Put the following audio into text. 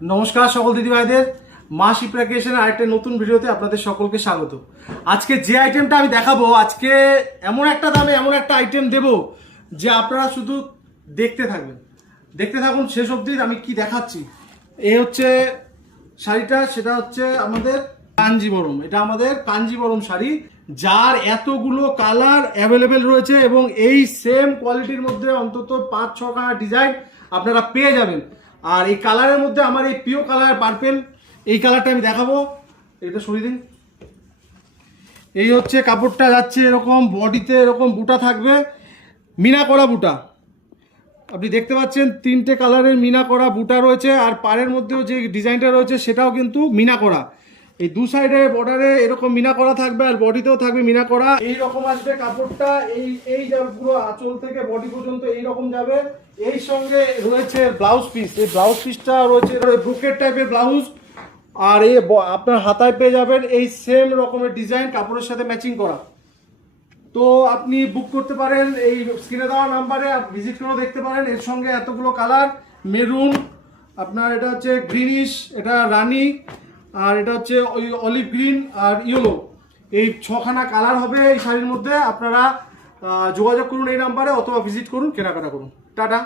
নমস্কার সকল দিদিভাইদের, মা শিপ্রা ক্রিয়েশনের আরেকটা নতুন ভিডিওতে আপনাদের সকলকে স্বাগত। আজকে যে আইটেমটা আমি দেখাবো, আজকে এমন একটা দামে এমন একটা আইটেম দেব যে আপনারা শুধু দেখতে থাকুন শেষ অবধি আমি কি দেখাচ্ছি। এই হচ্ছে শাড়িটা, সেটা হচ্ছে আমাদের কাঞ্জিবরম। এটা আমাদের কাঞ্জিবরম শাড়ি, যার এতগুলো কালার অ্যাভেলেবেল রয়েছে এবং এই সেম কোয়ালিটির মধ্যে অন্তত 5-6 ডিজাইন আপনারা পেয়ে যাবেন। আর এই কালারের মধ্যে আমার এই প্রিয় কালার পার্পেল, এই কালারটা আমি দেখাবো। এটা সরিয়ে দিন। এই হচ্ছে কাপড়টা যাচ্ছে এরকম, বডিতে এরকম বুটা থাকবে, মিনা করা বুটা। আপনি দেখতে পাচ্ছেন 3টে কালারের মিনা করা বুটা রয়েছে, আর পাড়ের মধ্যেও যে ডিজাইনটা রয়েছে সেটাও কিন্তু মিনা করা। এই দু সাইডে বর্ডারে এরকম মিনা করা থাকবে, আর বডিতেও থাকবে মিনা করা। এই রকম আসবে কাপড়টা, এই যাবে পুরো আঁচল থেকে বডি পর্যন্ত এই রকম যাবে। এই সঙ্গে রয়েছে ব্লাউজ পিস, এই ব্লাউজ পিসটা রয়েছে ব্রোকেট টাইপের ব্লাউজ, আর এই আপনার হাতায় পেয়ে যাবেন এই সেম রকমের ডিজাইন কাপড়ের সাথে ম্যাচিং করা। তো আপনি বুক করতে পারেন এই স্ক্রিনে দেওয়া নাম্বারে, ভিজিট করেও দেখতে পারেন। এর সঙ্গে এতগুলো কালার, মেরুন, আপনার এটা হচ্ছে গ্রিনিশ, এটা রানি, আর এটা হচ্ছে ওই অলিভ গ্রিন আর ইয়েলো। এই 6খানা কালার হবে এই শাড়ির মধ্যে। আপনারা যোগাযোগ করুন এই নাম্বারে, অথবা ভিজিট করুন, কেনাকাটা করুন। টাটা।